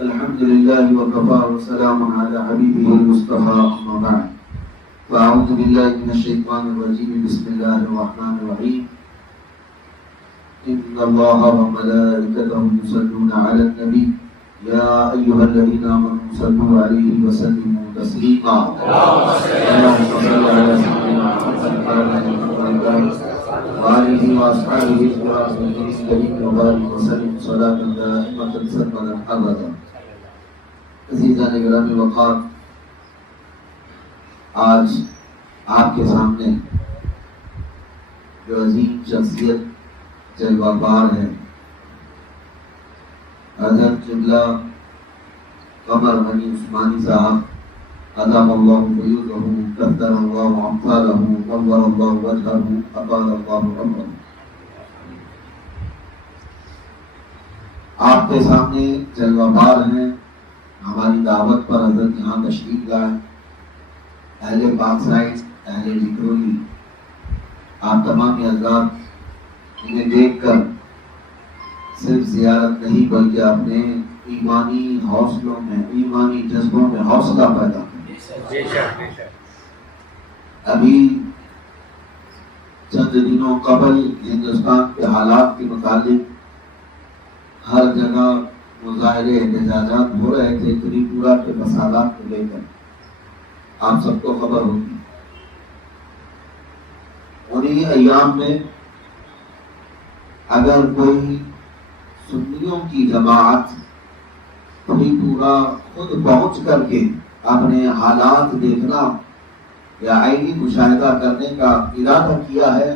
الحمد لله وكفى وسلام على حبيبه المصطفى أما بعد فأعوذ بالله من الشيطان الرجيم بسم الله الرحمن الرحيم إن الله وملائكته يصلون على النبي يا أيها الذين آمنوا صلوا عليه وسلموا تسليما اللهم صل على سيدنا محمد وآله وأصحابه الكريم وبارك وسلم صلاة دائمة سرمدا أبدا. عزیزان گرامی وقار، آج آپ کے سامنے جو عظیم شخصیت جلوہ بار ہے، حضرت قبلہ قمر غنی عثمانی صاحب ادام اللہ فیوزہ کثر اللہ امثالہ نور اللہ وجہہ اطال اللہ عمرہ، آپ کے سامنے جلوہ بار ہیں. ہماری دعوت پر حضرت یہاں تشریف لائے. اہل پاک سائٹ، اہل جکرولی، آپ تمام حضرات انہیں دیکھ کر صرف زیارت نہیں بلکہ اپنے ایمانی حوصلوں میں، ایمانی جذبوں میں حوصلہ پیدا کریں. ابھی چند دنوں قبل ہندوستان کے حالات کے متعلق ہر جگہ مظاہرے احتجاجات ہو رہے تھے تریپورہ کے فسادات کو لے کر، آپ سب کو خبر ہوگی. انہی ایام میں اگر کوئی سنیوں کی جماعت تریپورہ خود پہنچ کر کے اپنے حالات دیکھنا یا عینی مشاہدہ کرنے کا ارادہ کیا ہے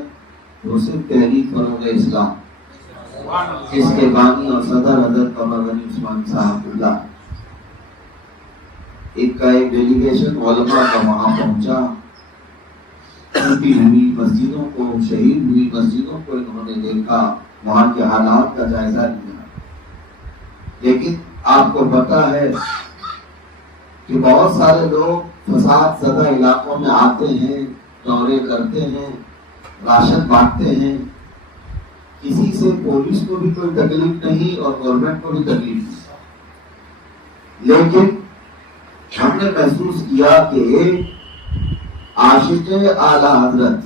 تو صرف تحریک فروغ اسلام، اس کے بانی اور صدر حضرت قمر غنی عثمانی صاحب اللہ، ایک ڈیلیگیشن علماء کا وہاں پہنچا. ٹوٹی ہوئی مسجدوں کو، شہید ہوئی مسجدوں کو انہوں نے دیکھا، وہاں کے حالات کا جائزہ لیا. لیکن آپ کو پتا ہے کہ بہت سارے لوگ فساد زدہ علاقوں میں آتے ہیں، دورے کرتے ہیں، راشن بانٹتے ہیں. کسی سے پولیس کو بھی کوئی تکلیف نہیں اور گورنمنٹ کو بھی تکلیف نہیں. لیکن ہم نے محسوس کیا کہ ایک عاشق اعلی حضرت،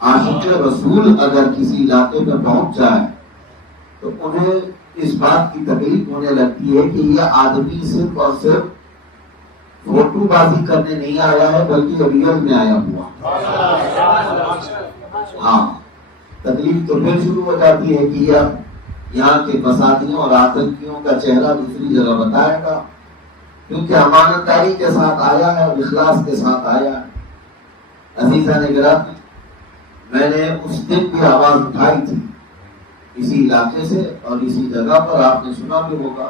عاشق رسول اگر کسی علاقے میں پہنچ جائے تو انہیں اس بات کی تکلیف ہونے لگتی ہے کہ یہ آدمی صرف اور صرف فوٹو بازی کرنے نہیں آیا ہے بلکہ ریئل میں آیا ہوا. ہاں، تکلیف تو پھر شروع ہو جاتی ہے کہ یہاں کے فسادیوں اور آتنکیوں کا چہرہ دوسری جگہ بتائے گا، کیونکہ امانت داری کے ساتھ آیا ہے اور اخلاص کے ساتھ آیا ہے. عزیزان گرامی، میں نے اس دن بھی آواز اٹھائی تھی اسی علاقے سے اور اسی جگہ پر، آپ نے سنا بھی ہوگا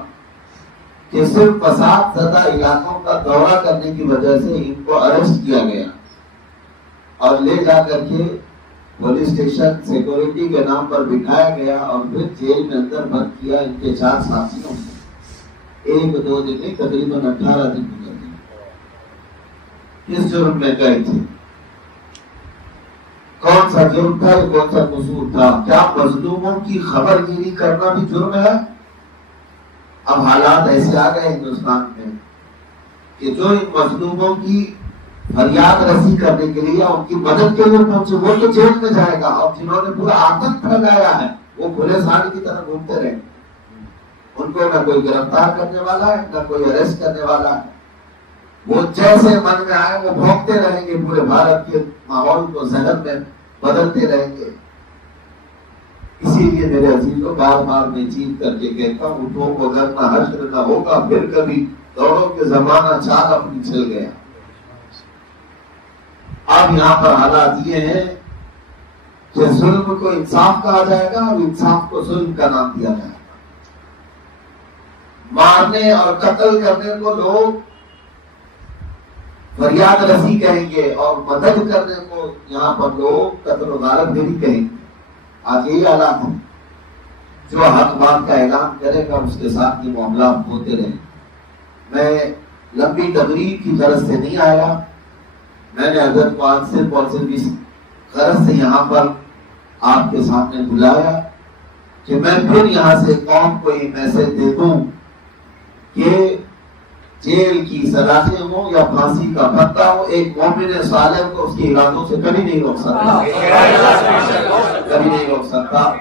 کہ صرف فساد زدہ علاقوں کا دورہ کرنے کی وجہ سے ان کو اریسٹ کیا گیا اور لے جا کر کے پولیس اسٹیشن سیکورٹی کے نام پر بٹھایا گیا اور پھر جیل میں اندر بند کیا. ان کے 4 ساتھیوں کو 1-2 دن میں تقریباً 18 دن گزر گئے. کس جرم میں گئے تھے؟ کون سا جرم تھا؟ کون سا قصور تھا؟ کیا مظلوموں کی خبر گیری کرنا بھی جرم ہے؟ اب حالات ایسے آ گئے ہندوستان میں کہ جو ان مظلوموں کی فریاد رسی کرنے کے لیے، ان کی مدد کے لیے پہنچے، وہ تو جیل میں جائے گا. اور جنہوں نے پورا آتنک پھیلایا ہے وہ کھلے ساڑی کی طرح گھومتے رہے. ان کو نہ کوئی گرفتار کرنے والا ہے، نہ کوئی اریسٹ کرنے والا ہے. وہ جیسے من میں آئے وہ بھونکتے رہیں گے، پورے بھارت کے ماحول کو ذہن میں بدلتے رہیں گے. اسی لیے میرے عزیزوں، بار بار میں چیخ کر کے کہتا ہوں، اٹھو مگر نہ حشر نہ ہوگا پھر کبھی، دوڑوں کے زمانہ چال اپنی چل گیا. اب یہاں پر حالات یہ ہیں کہ ظلم کو انصاف کہا جائے گا اور انصاف کو ظلم کا نام دیا جائے گا. مارنے اور قتل کرنے کو لوگ فریاد رسی کہیں گے اور مدد کرنے کو یہاں پر لوگ قتل و غارت گری کہیں گے. آج یہی حالات ہے. جو حق بات کا اعلان کرے گا اس کے ساتھ یہ معاملات ہوتے رہیں. میں لمبی تقریر کی غرض سے نہیں آیا. میں نے حضرت کو آج صرف اور صرف اس غرض سے یہاں پر آپ کے سامنے بلایا کہ میں پھر یہاں سے قوم کو یہ میسج دے دوں کہ جیل کی سزائیں ہوں یا پھانسی کا پھندا ہو، ایک مومن صالح کو اس کے ارادوں سے کبھی نہیں روک سکتا، کبھی نہیں روک سکتا۔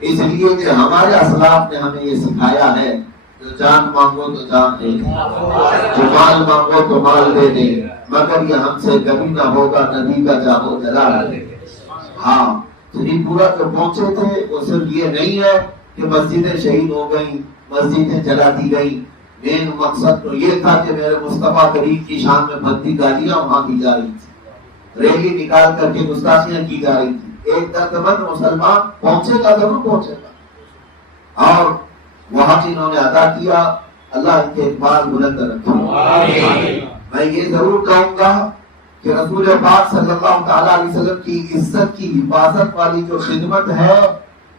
اس لیے کہ ہمارے اسلاف نے ہمیں یہ سکھایا ہے، جو جان مانگو تو جان دے دیں، جو مال مانگو تو مال دے دیں، مگر یہ ہم سے کبھی نہ ہوگا نبی کا جاگو جلال۔ ہاں تری پورا جو پہنچے تھے وہ صرف یہ نہیں ہے کہ مسجدیں شہید ہو گئیں، مسجدیں جلا دی گئیں، مین مقصد تو یہ تھا کہ میرے مصطفیٰ کریم کی شان میں بھدی گالیاں وہاں کی جا رہی تھی، ریلی نکال کر کے گستاخیاں کی جا رہی تھی۔ ایک دردمند مسلمان پہنچے گا ضرور پہنچے گا، اور وہاں جنہوں نے ادا کیا اللہ ان کے اقبال بلند رکھے۔ میں یہ ضرور کہوں گا کہ رسول پاک صلی اللہ تعالی علیہ وسلم کی عزت کی حفاظت والی جو خدمت ہے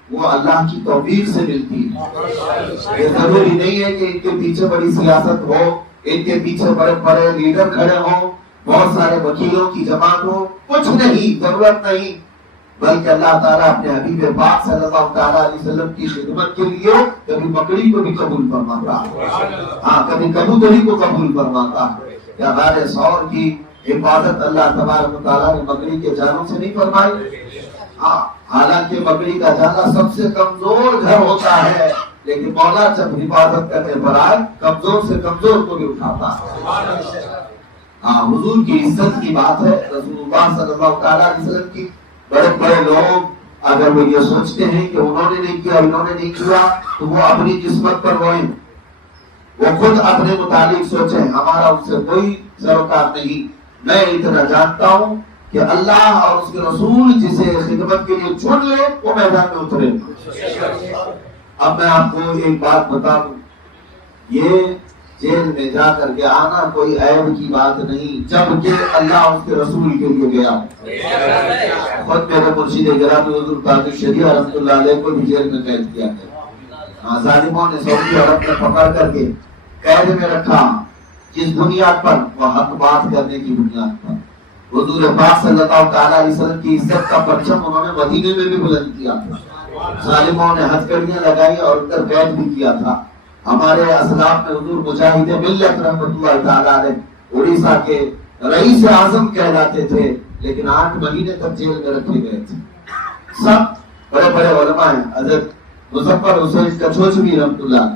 وہ اللہ کی توفیق سے ملتی ہے۔ یہ ضروری نہیں ہے کہ ان کے پیچھے بڑی سیاست ہو، ان کے پیچھے بڑے بڑے لیڈر کھڑے ہوں، بہت سارے وکیلوں کی جماعت ہو، کچھ نہیں، ضرورت نہیں، بلکہ اللہ تعالیٰ اپنے حبیب پاک صلی اللہ تعالیٰ علیہ وسلم کی خدمت کے لیے کبھی بکری کو بھی قبول فرماتا ہے، ہاں کبھی کبوتری کو قبول فرماتا ہے۔ کیا غار ثور کی حفاظت اللہ تبارک و تعالیٰ نے بکری کے جانوں سے نہیں فرمائی؟ ہاں حالانکہ بکری کا جانا سب سے کمزور گھر ہوتا ہے، لیکن مولا جب حفاظت کرنے پر آئے کمزور سے کمزور کو بھی اٹھاتا ہے۔ ہاں حضور کی عزت کی بات ہے، رسول اللہ صلی اللہ تعالیٰ علیہ وسلم کی بڑے بڑے لوگ اگر وہ یہ سوچتے ہیں کہ انہوں نے نہیں کیا، انہوں نے نہیں کیا، تو وہ اپنی قسمت پر روئیں، وہ خود اپنے متعلق سوچیں، ہمارا ان سے کوئی سروکار نہیں۔ میں اتنا جانتا ہوں کہ اللہ اور اس کے رسول جسے خدمت کے لیے چن لے وہ میدان میں اترے۔ اب میں آپ کو ایک بات بتا دوں، یہ جیل میں جا کر کے آنا کوئی عیب کی بات نہیں، جبکہ اللہ اس کے رسول کے لیے گیا۔ خود میرے مرشد گرامی حضور قادر شریعہ رحمۃ اللہ علیہ کو بھی جیل میں قید کیا گیا، ظالموں نے سعودی عرب میں پکڑ کر کے قید میں رکھا، جس بنیاد پر وہ حق بات کرنے کی بنیاد پر حضور پاک صلی اللہ تعالیٰ علیہ وسلم کی عزت کا پرچم انہوں نے مدینے میں بھی بلند کیا تھا، ظالموں نے ہتھکڑیاں لگائی اور اندر قید بھی کیا تھا۔ ہمارے اسلاف میں حضور مجاہد ملت رحمۃ اللہ تعالیٰ علیہ اڑیسہ کے رئیس اعظم کہلاتے تھے، لیکن 8 مہینے تک جیل میں رکھے گئے تھے۔ سب بڑے بڑے علماء ہیں، حضرت مظفر حسین کچھوچوی رحمۃ اللہ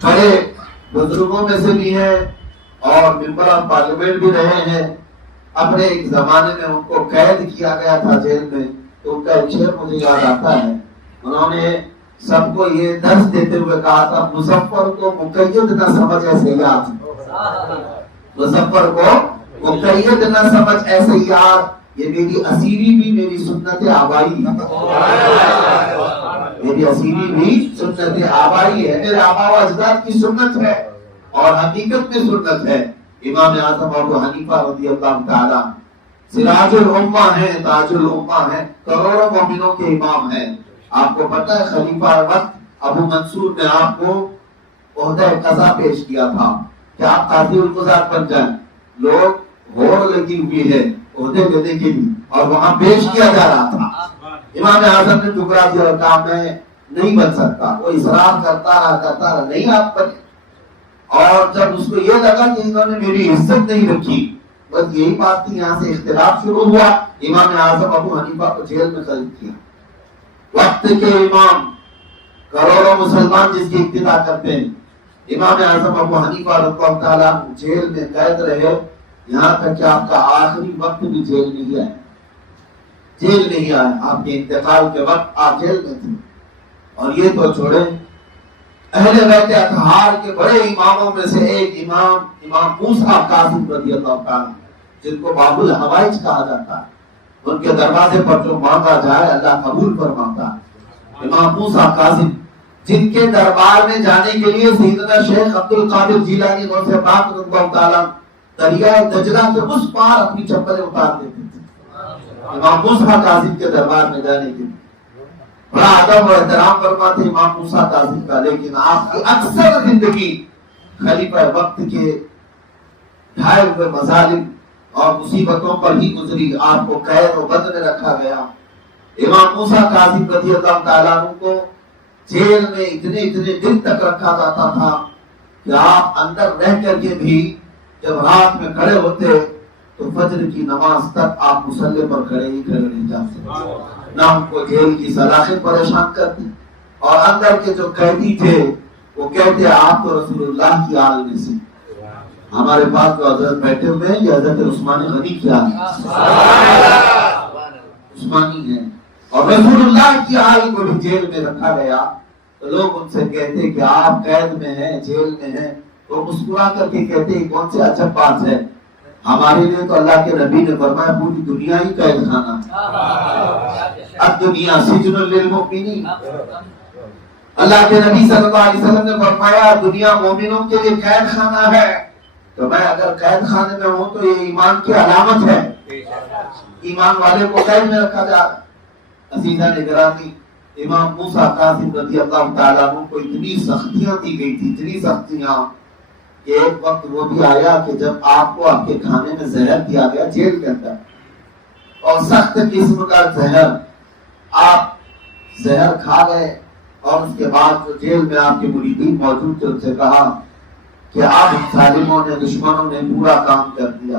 بڑے بزرگوں میں سے بھی ہیں اور ممبر آف پارلیمنٹ بھی رہے ہیں۔ اپنے ایک زمانے میں ان کو قید کیا گیا تھا جیل میں، تو ان کا ایک شعر مجھے یاد آتا ہے، انہوں نے سب کو یہ درس دیتے ہوئے کہا تھا، مظفر کو مقید نہ سمجھ ایسے یاد، مظفر کو مقید نہ سمجھ ایسے یاد، یہ میری اسیری بھی میری سنت آبائی ہے، میری اسیری بھی سنت آبائی ہے، میرے آبا و اجداد کی سنت ہے اور حقیقت میں سنت ہے۔ امام اعظم ابو حنیفہ رضی اللہ تعالیٰ سراج الامہ ہیں، تاج الامہ ہیں، کروڑوں مومنوں کے امام ہیں۔ آپ کو پتہ ہے خلیفہ وقت ابو منصور نے آپ کو عہدہ قضا پیش کیا تھا کہ آپ قاضی القضات بن جائیں، لوگ ہور لگی ہوئی ہے عہدے لینے کے لیے اور وہاں پیش کیا جا رہا تھا۔ امام اعظم نے ٹکرا دیا اور کہا میں نہیں بن سکتا، وہ اصرار کرتا رہا نہیں آپ بنے، اور جب اس کو یہ لگا کہ انہوں نے میری عزت نہیں رکھی، بس یہی بات تھی، یہاں سے اختلاف شروع ہوا، امام اعظم ابو حنیفہ کو جیل میں قید کیا۔ وقت کے امام، کروڑوں مسلمان جس کی اقتدا کرتے ہیں، امام اعظم ابو حنیفہ رضی اللہ تعالیٰ جیل میں قید رہے، یہاں تک کہ آپ کا آخری وقت بھی جیل نہیں آیا، جیل نہیں آیا، آپ کے انتقال کے وقت آپ جیل میں تھے۔ اور یہ تو چھوڑے، اہل بیت اطہار کے بڑے اماموں میں سے ایک امام موسیٰ کاظم رضی اللہ تعالیٰ، جن کو باب الحوائج کہا جاتا ہے، ان کے دروازے پر جو مانگا جائے اللہ قبول فرماتا ہے۔ امام موسیٰ کاظم جن کے دربار میں جانے کے لیے سیدنا شیخ عبد القادر جیلانی غوث پاک رضی اللہ تعالیٰ دریائے دجلہ کے اس پار اپنی چپلیں اتار دیتے تھے امام موسیٰ کاظم کے دربار میں جانے کے لیے۔ بڑا ادب اور احترام فرماتے امام موسیٰ کاظم کا، لیکن آپ کی اکثر زندگی خلیفہ وقت کے ڈھائے ہوئے مظالم اور مصیبتوں پر ہی گزری، آپ کو قید و بند میں رکھا گیا۔ امام موسیٰ کاظم رضی اللہ تعالیٰ عنہ کو جیل میں اتنے دن تک رکھا جاتا تھا کہ آپ اندر رہ کر کے بھی جب رات میں کھڑے ہوتے تو فجر کی نماز تک آپ مصلی پر کھڑے نہیں جا سکتے، نہ ان کو جیل کی سلاخیں پریشان کرتی، اور اندر کے جو قیدی تھے وہ کہتے آپ تو رسول اللہ کی آل میں سے۔ ہمارے پاس جو حضرت بیٹھے ہوئے ہیں یہ حضرت عثمان غنی کی آل عثمانی ہے، اور رسول اللہ کی آل کو بھی جیل میں رکھا گیا تو لوگ ان سے کہتے کہ آپ قید میں ہیں، جیل میں ہیں، تو مسکرا کر کے کہتے ہیں کون سے عجب بات ہے، ہمارے لیے تو اللہ کے نبی نے فرمایا پوری دنیا ہی قید خانہ ہے، اب دنیا سجن للمؤمنین، اللہ کے نبی صلی اللہ علیہ وسلم نے فرمایا دنیا مومنوں کے لیے قید خانہ ہے، تو میں اگر قید خانے میں ہوں تو یہ ایمان کی علامت ہے، ایمان والے کو قید میں رکھا جا رہا۔ عزیزہ نگرانی، امام موسیٰ کاظم رضی اللہ تعالیٰ عنہ کو اتنی سختیاں دی گئی تھی، اتنی سختیاں کہ ایک وقت وہ بھی آیا کہ جب آپ کو آپ کے کھانے میں زہر دیا گیا جیل کے اندر، اور سخت قسم کا زہر، آپ زہر کھا گئے، اور اس کے بعد جو جیل میں آپ کے مریدین موجود تھے ان سے کہا کہ آپ ظالموں نے، دشمنوں نے پورا کام کر دیا،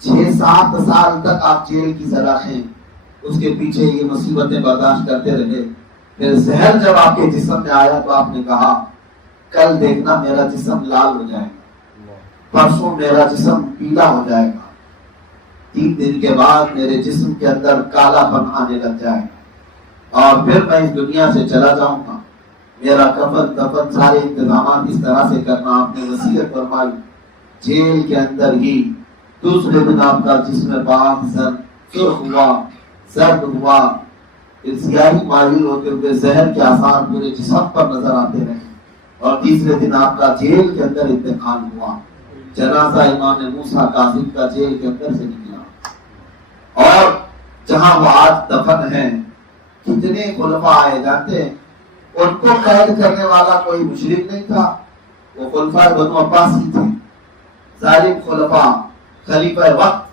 6-7 سال تک آپ جیل کی سلاخیں، اس کے پیچھے یہ مصیبتیں برداشت کرتے رہے، پھر زہر جب آپ کے جسم میں آیا تو آپ نے کہا کل دیکھنا میرا جسم لال ہو جائے گا، پرسوں میرا جسم پیلا ہو جائے گا، 3 دن کے بعد میرے جسم کے اندر کالا پن آنے لگ جائے گا، اور پھر میں اس دنیا سے چلا جاؤں گا، میرا کفن دفن سارے انتظامات اس طرح سے کرنا، آپ نے وصیت فرمائی۔ جیل کے اندر ہی دوسرے دن آپ کا جسم پاک سرخ ہوا، زرد ہوا، سیاہی مائل ہوتے ہوئے زہر کے آثار پورے جسم پر نظر آتے رہے، اور تیسرے دن آپ کا جیل کے اندر انتقال ہوا، جنازہ امام موسیٰ کاظم کا جیل کے اندر سے نکلا، اور جہاں وہ آج دفن ہیں کتنے خلفاء آئے جاتے ہیں، ان کو قید کرنے والا کوئی مشرک نہیں تھا، وہ خلفاء بنو عباسی تھے، ظالم خلفاء، خلیفہ وقت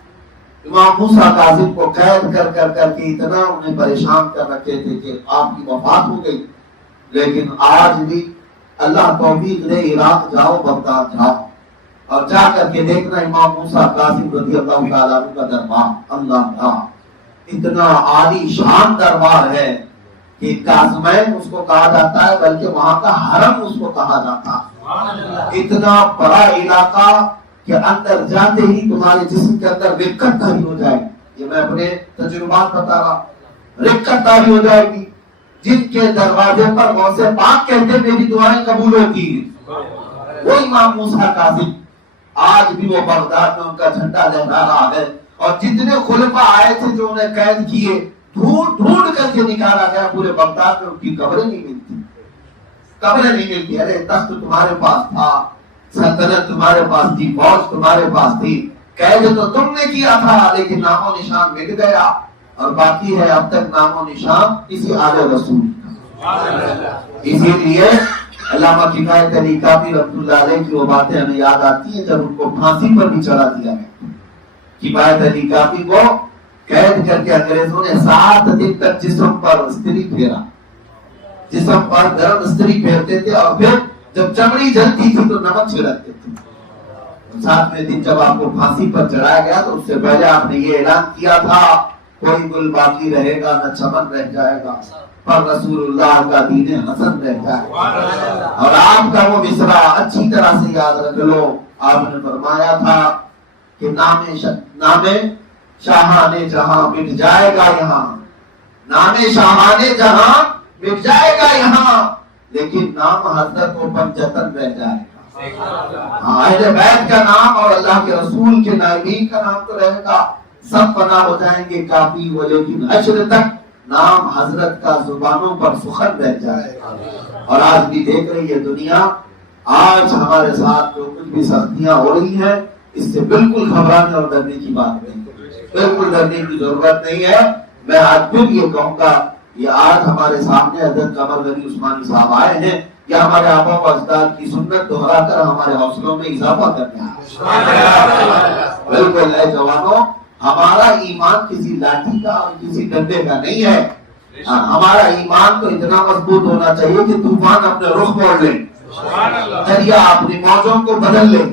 امام موسیٰ کاظم کو قید کر کے اتنا انہیں پریشان کر رکھے تھے کہ آپ کی وفات ہو گئی، لیکن آج بھی اللہ توفیق دے عراق جاؤ، بغداد جاؤ، اور جا کر کے دیکھنا امام موسیٰ کاظم رضی اللہ تعالیٰ عنہ کا دربار، اللہ کا اتنا عالی شان دربار ہے کہ کاظمین اس کو کہا جاتا ہے، بلکہ وہاں کا حرم اس کو کہا جاتا ہے، اتنا بڑا علاقہ کہ اندر جاتے ہی تمہارے جسم کے اندر رقت طاری ہو جائے گی، یہ میں اپنے تجربات بتا رہا، رقت طاری ہو جائے گی، جن کے دروازے پر غوث پاک کہتے میری دعائیں قبول ہوتی ہیں، وہ امام موسیٰ کاظم، آج بھی وہ بغداد میں ان کا جھنڈا لہرا رہا ہے، اور جتنے خلفاء آئے تھے جو انہیں قید کیے ڈھونڈ کر کے نکالا گیا، پورے بغداد میں ان کی قبریں نہیں ملتی، قبریں نہیں ملتی، ارے تخت تمہارے پاس تھا، سلطنت تمہارے پاس تھی، فوج تمہارے پاس تھی، قید تو تم نے کیا تھا، لیکن نام و نشان مٹ گیا، اور باقی ہے اب تک نام و نشان کسی آل رسول کا۔ اسی لیے علامہ کفایت علی کافی رحمۃ اللہ علیہ کی وہ باتیں ہمیں یاد آتی ہیں جب ان کو پھانسی پر بھی چڑھا دیا گیا، کفایت علی کافی کو قید کر کے انگریزوں نے 7 دن تک جسم پر استری پھیرا، جسم پر گرم استری پھیرتے تھے، اور پھر جب چمڑی جلتی تھی تو نمک چھڑکتے تھے۔ 7ویں دن جب آپ کو پھانسی پر چڑھایا گیا تو اس سے پہلے آپ نے یہ اعلان کیا تھا کوئی گل باقی رہے گا نہ چمن رہ جائے گا، پر رسول اللہ کا دین حسن رہ جائے گا۔ اور آپ کا وہ مصرع اچھی طرح سے یاد رکھ لو، آپ نے فرمایا تھا کہ نام شاہانے جہاں مٹ جائے گا یہاں، نام شاہانے جہاں مٹ جائے گا یہاں، لیکن نام حضرت و پنجتن رہ جائے گا۔ اہل بیت کا نام اور اللہ کے رسول کے نائبین کا نام تو رہے گا، سب فنا ہو جائیں گے کافی، وہ لیکن حشر تک نام حضرت کا زبانوں پر سخن رہ جائے گا۔ اور آج بھی دیکھ رہی ہے دنیا، آج ہمارے ساتھ جو کچھ بھی سختیاں ہو رہی ہیں اس سے بالکل گھبرانے اور ڈرنے کی بات نہیں، بالکل ڈرنے کی ضرورت نہیں ہے۔ میں آج پھر یہ کہوں گا، یہ آج ہمارے سامنے حضرت قمر غنی عثمانی صاحب آئے ہیں، یہ ہمارے آبا و اجداد کی سنت دہرا کر ہمارے حوصلوں میں اضافہ کرنے آئے۔ بالکل اے جوانوں، ہمارا ایمان کسی لاٹھی کا اور کسی ڈنڈے کا نہیں ہے، ہمارا ایمان تو اتنا مضبوط ہونا چاہیے کہ طوفان اپنے رخ موڑ لیں، دریا اپنی موجوں کو بدل لے.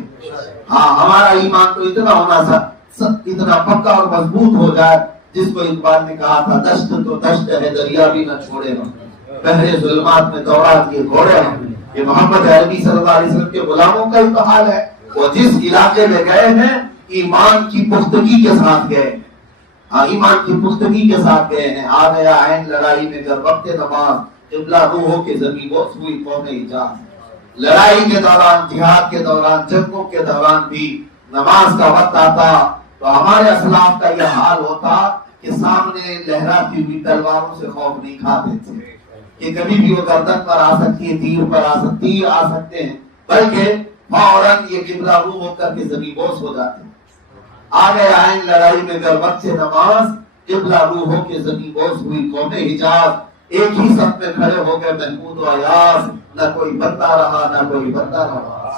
ہاں ہمارا ایمان تو اتنا ہونا تھا، اتنا پکا اور مضبوط ہو جائے جس کو اقبال نے کہا تھا دشت تو دشت ہے دریا بھی نہ چھوڑے ہم، بحر ظلمات میں دورات یہ گھوڑے ہم. یہ محمد عربی صلی اللہ علیہ وسلم کے غلاموں کا ہی تو حال ہے. وہ جس علاقے میں گئے ہیں ایمان کی پختگی کے ساتھ گئے، ایمان کی پختگی کے ساتھ گئے ہیں. آ گیا عین لڑائی میں گر وقت نماز، قبلہ روحوں کے زمین بوس ہوئی قوم حجاز. لڑائی کے دوران، جہاد کے دوران، جنگوں کے دوران بھی نماز کا وقت آتا تو ہمارے اسلاف کا یہ حال ہوتا کہ سامنے لہراتی ہوئی تلواروں سے خوف نہیں کھاتے تھے کہ کبھی بھی وہ گردن پر آ سکتی ہے، تیر پر آ سکتی ہے، آ سکتے ہیں، بلکہ فوراً یہ قبلہ رو ہو کر کے زمین بوس ہو جاتے ہیں. آ گئے عین لڑائی میں گر وقت نماز، قبلہ رو ہو کے زمین بوس ہوئی قوم حجاز. ایک ہی صف میں کھڑے ہو گئے محمود و ایاز، نہ کوئی بندہ رہا نہ کوئی بندہ رہا.